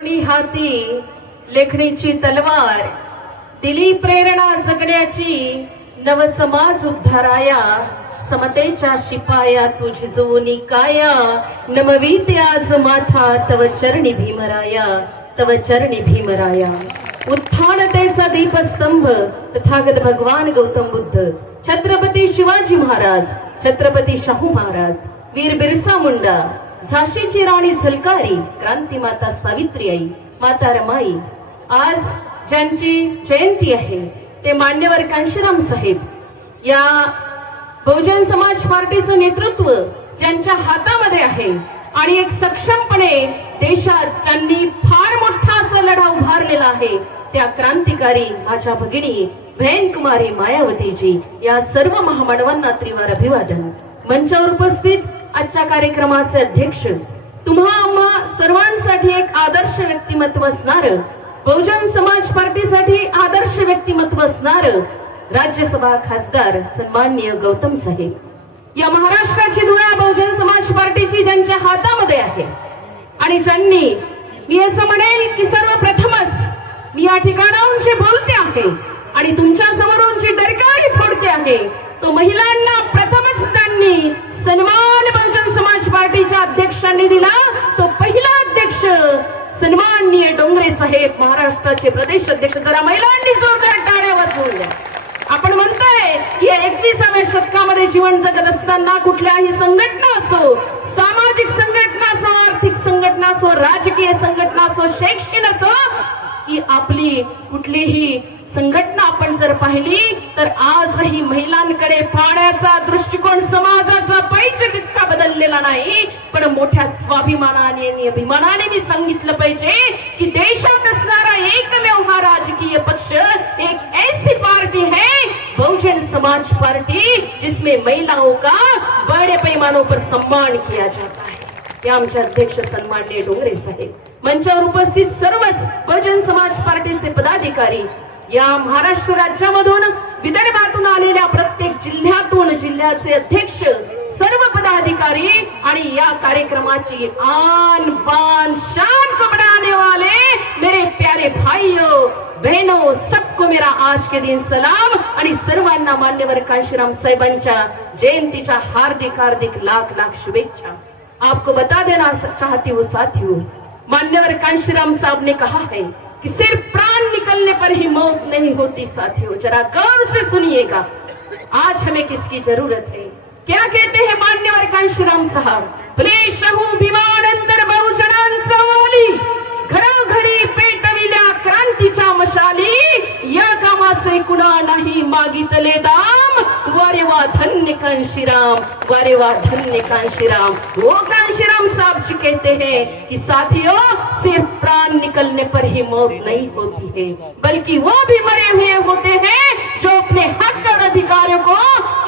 हाती लेखणीची तलवार दिली प्रेरणा जगण्याची, नव समाज उद्धाराया समतेच्या शिपाया तुझी जोनी काया, नमवीते आज माथा तव चरणी भीमराया, तव चरणी भीमराया. उत्थानतेचा दीपस्तंभ तथागत भगवान गौतम बुद्ध, छत्रपती शिवाजी महाराज, छत्रपती शाहू महाराज, वीर बिरसा मुंडा, झाशीची राणी झलकारी, क्रांती माता सावित्रीबाई, माता रमाई. आज ज्यांची जयंती आहे ते मान्यवर कांशीराम साहेब. या बहुजन समाज पार्टीचं नेतृत्व ज्यांच्या हातामध्ये आहे आणि एक सक्षमपणे देशात ज्यांनी फार मोठा असा लढा उभारलेला आहे, त्या क्रांतिकारी माझ्या भगिनी बहन कुमारी मायावतीजी. या सर्व महामानवांना त्रिवार अभिवादन. मंचावर उपस्थित आजच्या कार्यक्रमाचे अध्यक्ष, तुम्हा आम्हा सर्वांसाठी एक आदर्श व्यक्तिमत्व असणार, बहुजन समाज पार्टीसाठी आदर्श व्यक्तिमत्व असणार राज्यसभा खासदार सन्माननीय गौतम साहेब. या महाराष्ट्राची धुरा बहुजन समाज पार्टीची ज्यांच्या हातामध्ये आहे आणि ज्यांनी, मी असं म्हणेल की सर्वप्रथमच मी या ठिकाणाहून जे बोलते आहे आणि तुमच्या समोरून जी डरकाळी फोडते आहे, तो महिलांना प्रथमच त्यांनी सन्मान बहुजन समाज पार्टीच्या अध्यक्षांनी दिला. तो पहिला अध्यक्ष सन्माननीय डोंगरे साहेब, महाराष्ट्राचे प्रदेश अध्यक्ष. जरा महिलांनी जोरदार टाळ्या वाजवल्या. आपण म्हणतोय की 21व्या शतकामध्ये जीवन जगत असताना कुठल्याही संघटना असो, सामाजिक संघटना असो, आर्थिक संघटना असो, राजकीय संघटना असो, शैक्षणिक असो, की आपली कुठलीही संघटना आपण जर पाहिली तर आजही महिलांकडे पाहण्याचा दृष्टिकोन समाजाचा पाहिजे तितका बदललेला नाही. पण मोठ्या स्वाभिमानाने आणि अभिमानाने मी सांगितलं पाहिजे की देशात असणारा एकमेव हा राजकीय पक्ष एक ऐसी पार्टी है, बहुजन समाज पार्टी, जिसमें महिलाओं का बड़े पैमानों पर सम्मान किया जाता है. या आमचे अध्यक्ष सन्माननीय डोंगरे साहेब, मंचावर उपस्थित सर्वच बहुजन समाज पार्टीचे पदाधिकारी, या महाराष्ट्र राज्यामधून विदर्भातून आलेल्या प्रत्येक जिल्ह्यातून जिल्ह्याचे अध्यक्ष, सर्व पदाधिकारी आणि या कार्यक्रमाची आन बान शान को बढ़ाने वाले मेरे प्यारे भाइयों बहनों, सबको मेरा आज के दिन सलाम आणि सर्वांना मान्यवर कांशीराम साहेबांच्या जयंतीच्या हार्दिक हार्दिक लाख लाख शुभेच्छा. आपको बता देना चाहती हूँ साथियों, मान्यवर कांशीराम साहब ने कहा है कि सिर्फ प्राण निकलने पर ही मौत नहीं होती. साथियों जरा गौर से सुनिएगा, आज हमें किसकी जरूरत है. क्या कहते हैं मान्यवर कांशीराम साहब, प्रेषहू भीमानंतर बहुजनांचा वाली, घरोघरी पेटविल्या क्रांतीच्या मशाली, या कामाचे कुणा नाही मागितले दाम, वारे वा धन्य कांशीराम, वारे वा धन्य कांशीराम. वो कांशीराम साहब जी कहते हैं कि साथियों सिर्फ प्राण निकलने पर ही मौत नहीं होती है, बल्कि वो भी मरे हुए होते हैं जो अपने हक और अधिकारों को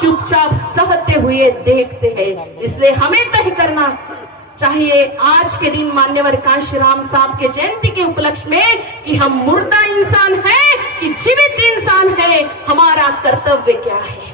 चुपचाप सहते हुए देखते हैं. इसलिए हमें तय करना चाहिए आज के दिन मान्यवर कांशीराम साहब के जयंती के उपलक्ष्य में कि हम मुर्दा इंसान हैं कि जीवित इंसान हैं, हमारा कर्तव्य क्या है.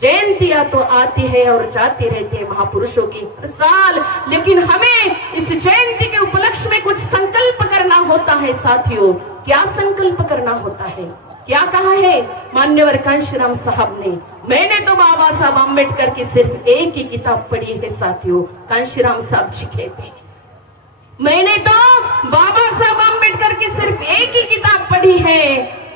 जयंतियां तो आती है और जाती रहती है महापुरुषों की हर साल, लेकिन हमें इस जयंती के उपलक्ष्य में कुछ संकल्प करना होता है. साथियों क्या संकल्प करना होता है, क्या कहा है मान्यवर कांशीराम साहब ने. मैंने तो बाबा साहब आम्बेडकर की सिर्फ एक ही किताब पढ़ी है. साथियों कांशीराम साहब जी कहते हैं, मैंने तो बाबा साहब आम्बेडकर की सिर्फ एक ही किताब पढ़ी है.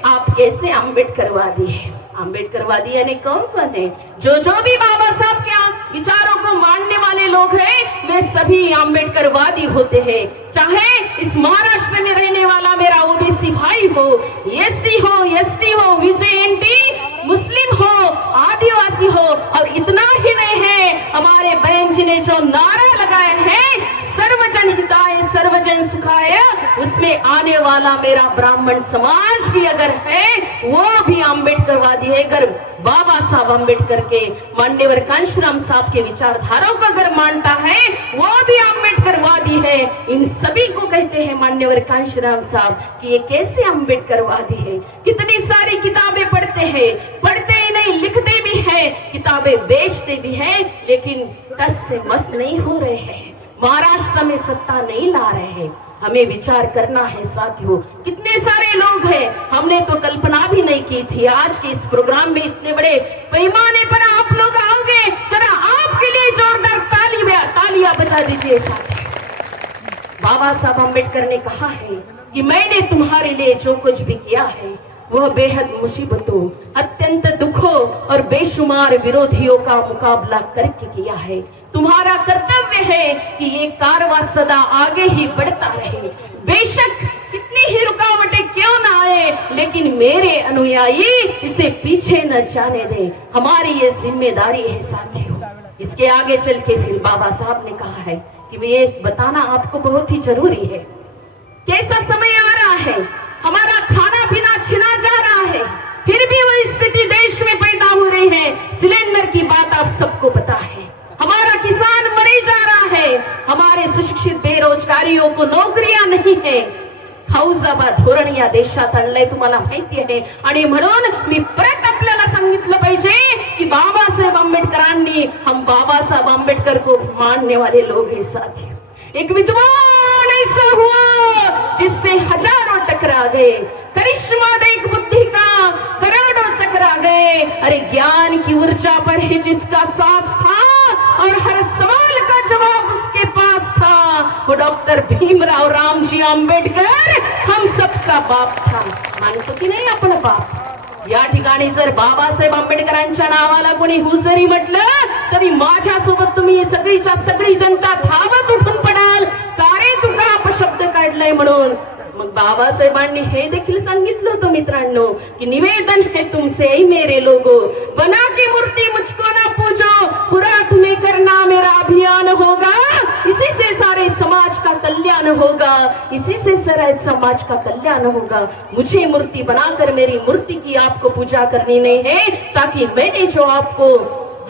आप कैसे आम्बेडकरवादी है. आम्बेडकरवादी यानी कौन कौन है, जो भी बाबा साहब के विचारों को मानने वाले लोग हैं वे सभी आम्बेडकरवादी होते हैं. चाहे इस महाराष्ट्र में रहने वाला मेरा ओबीसी भाई हो, एससी हो, एसटी हो, विजेएनटी, मुस्लिम हो, आदिवासी हो, और इतना ही नहीं है, हमारे बहन जी ने जो नारा लगाया है सर्वजन हिताय सर्वजन सुखाय, उसमें आने वाला मेरा ब्राह्मण समाज भी अगर है वो भी आम्बेडकरवादी है. अगर बाबा साहब आम्बेडकर के, मान्यवर कांशीराम साहब के विचारधाराओं को अगर मानता है वो भी आम्बेडकरवादी है. इन सभी को कहते हैं मान्यवर कांशीराम साहब कि ये कैसे आम्बेडकरवादी है. कितनी सारी किताबें पढ़ते हैं, पढ़ते ही नहीं लिखते भी हैं, किताबें बेचते भी हैं, लेकिन टस से मस नहीं हो रहे हैं, महाराष्ट्र में सत्ता नहीं ला रहे हैं. हमें विचार करना है साथियों। कितने सारे लोग हैं, हमने तो कल्पना भी नहीं की थी आज के इस प्रोग्राम में इतने बड़े पैमाने पर आप लोग आओगे। जरा आपके लिए जोरदार तालियां बजा दीजिए साथियों। बाबा साहब अम्बेडकर ने कहा है कि मैंने तुम्हारे लिए जो कुछ भी किया है वह बेहद मुसीबतों, अत्यंत दुखों और बेशुमार विरोधियों का मुकाबला करके किया है। तुम्हारा कर्तव्य है कि ये कारवां सदा आगे ही बढ़ता रहे। बेशक कितनी ही रुकावटें क्यों ना आए, लेकिन मेरे अनुयायी इसे पीछे न जाने दें। हमारी ये जिम्मेदारी है साथियों। इसके आगे चल के फिर बाबा साहब ने कहा है कि ये बताना आपको बहुत ही जरूरी है। कैसा समय आ रहा है, हमारा खाना पीना छिना जा रहा है, फिर भी वही स्थिति देश में पैदा हो रही है। सिलेंडर की बात आप सबको पता है, हमारा किसान मरे जा रहा है, हमारे सुशिक्षित बेरोजगारियों को नोकरियां नहीं है। फौजाबा धोरण या देशात आणलंय तुम्हाला माहिती आहे। आणि म्हणून मी परत आपल्याला सांगितलं पाहिजे की बाबासाहेब आंबेडकरांनी, हम बाबासाहेब आंबेडकर को मानने वाले लोग हैं साथियों। एक विद्वान ऐसा हुआ जिससे हजारों टकरा गए, करिश्मा देख बुद्धि का करोड़ों चकरा गए। अरे ज्ञान की ऊर्जा पर ही जिसका साथ था और हर सवाल का जवाब उसके पास था, वो डॉक्टर भीमराव रामजी आंबेडकर हम सबका बाप था। मानतो की नाही आपण बाप? या ठिकाणी जर बाबासाहेब आंबेडकरांच्या नावाला कोणी हु जरी म्हटलं तरी माझ्यासोबत तुम्ही सगळीच्या सगळी जनता धावत उठून पडाल, का रे तुका अपशब्द काढलाय म्हणून। मग बाबासाहेबांनी हे देखील सांगितलं होतं मित्रांनो की निवेदन है तुमसे ऐ मेरे लोगो, बना के मूर्ति मुझको ना पूजो, पूरा तुम्हें करना मेरा अभियान होगा, इसी से सारे समाज का कल्याण होगा, इसी से सारे समाज का कल्याण होगा। मुझे मूर्ति बनाकर मेरी मूर्ति की आपको पूजा करनी नहीं है, ताकि मैंने जो आपको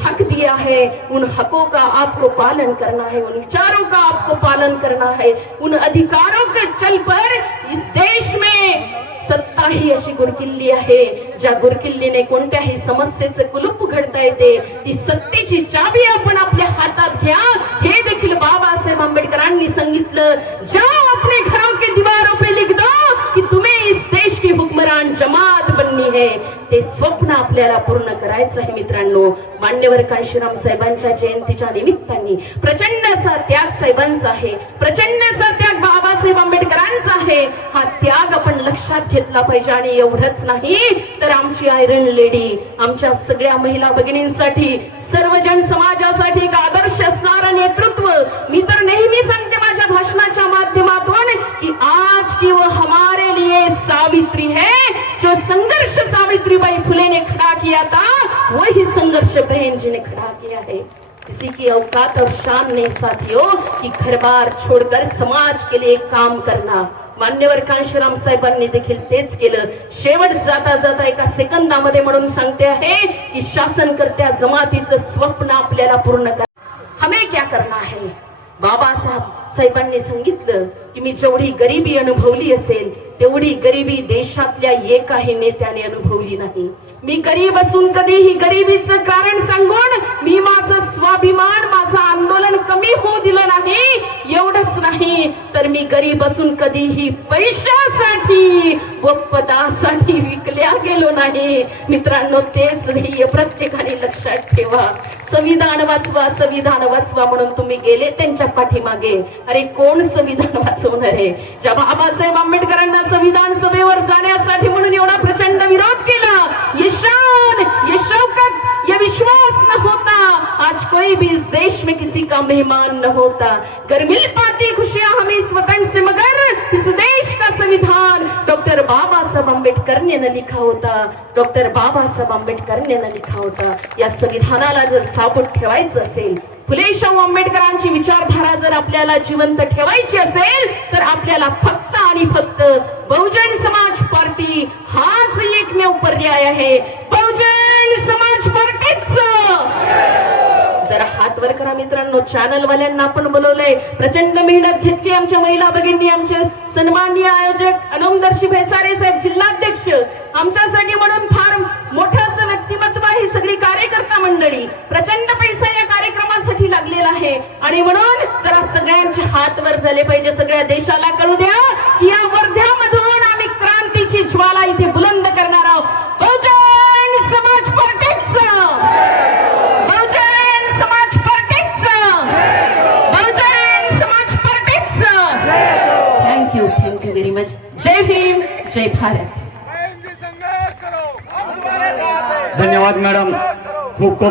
हक दिया है उन हकों का आपको पालन करना है, उन विचारों का आपको पालन करना है, उन अधिकारों के चल पर इस देश में सत्ता ही अशी गुरकिल्ली आहे ज्या गुरकिल्लीने कोणत्याही समस्येचे कुलूप उघडता येते। ती सत्तेची चाबी आपण आपल्या हातात घ्या, हे देखील बाबासाहेब आंबेडकरांनी सांगितलं। जाओ अपने घरों के दीवारों पे लिख दो कि तुम्हें इस देश की हुक्मरान जमात बननी है। ते स्वप्न आपल्याला पूर्ण करायचं आहे मित्रांनो। मान्यवर कांशीराम साहेबांच्या जयंतीच्या निमित्ताने प्रचंड असा त्याग साहेबांचा आहे, प्रचंड असा त्याग बाबासाहेब आंबेडकरांचा आहे। हा त्याग आपण लक्षात घेतला पाहिजे। आणि एवढंच नाही तर आमची आयरन लेडी, आमच्या सगळ्या महिला भगिनींसाठी, सर्वजन समाजासाठी एक आदर्श असणारं नेतृत्व। मी तर नेहमी सांगते माझ्या भाषणाच्या माध्यमातून की आज की वो हमारे लिए सावित्री है, जो संघर्ष सावित्रीबाई फुले ने खड़ा किया था वही संघर्ष बहन जी ने खड़ा किया है। किसी की औकात और शान नहीं साथियों कि घर बार छोड़कर समाज के लिए काम करना। मान्यवर कांशीराम साहेबांनी देखील तेच केलं। शेवट जाता जाता एका सेकंदामध्ये म्हणून सांगते आहे की शासनकर्त्या जमातीचं स्वप्न आपल्याला पूर्ण कर, हमें क्या करना है। बाबासाहेबांनी सांगितलं की मी जेवढी गरिबी अनुभवली असेल तेवढी गरिबी देशातल्या एकाही नेत्याने अनुभवली नाही। मी गरीब असून कधीही गरिबीचं कारण सांगून मी माझं स्वाभिमान, माझं आंदोलन कमी होऊ दिलं नाही। एवढंच नाही तर मी गरीब असून कधीही पैशासाठी व पदासाठी विकल्या गेलो नाही। मित्रांनो तेच ध्येय प्रत्येकाने लक्षात ठेवा। संविधान वाचवा, संविधान वाचवा म्हणून तुम्ही गेले त्यांच्या पाठीमागे, अरे कोण संविधान वाचवणार आहे? ज्या बाबासाहेब आंबेडकरांना संविधान सभेवर जाण्यासाठी म्हणून एवढा प्रचंड विरोध केला, ये शान, ये शौकत, ये विश्वास न होता आज कोई भी इस देश में किसी का मेहमान न होता। घर मिल पाती खुशियां हमें इस वतन से, मगर इस देश का संविधान डॉक्टर बाबा साहब आंबेडकर ने न लिखा होता, डॉक्टर बाबा साहब आंबेडकर ने न लिखा होता। या संविधानाला जर साबूत ठेवायचं असेल, फुले शाहू आंबेडकरांची विचारधारा जर आपल्याला जिवंत ठेवायची असेल तर आपल्याला फक्त आणि फक्त बहुजन समाज पार्टी हाच एकमेव पर्याय आहे। बहुजन समाज पार्टीच जरा हात वर करा मित्रांनो। चॅनल वाल्यांना आपण बोलवलंय, प्रचंड मेहनत घेतली आमच्या महिला भगिनी, आमचे सन्माननीय आयोजक अनोमदर्शी भैसारे साहेब जिल्हाध्यक्ष, आमच्यासाठी म्हणून फार मोठं असं व्यक्तिमत्व आहे, सगळी कार्यकर्ता मंडळी प्रचंड पैसा या कार्यक्रमासाठी वर्धाही लागलेला आहे आणि म्हणून जरा सगळ्यांचे हात वर झाले पाहिजे, सगळ्या देशाला कळू द्या की या वर्ध्यामधून आम्ही क्रांतीची ज्वाला इथे बुलंद करणार आहोत. बहुजन समाज पार्टीचं, बहुजन समाज पार्टीचं, बहुजन समाज पार्टीचं. Thank you very much. Jai Bhim, Jai Bharat. धन्यवाद मॅडम. खूप खूप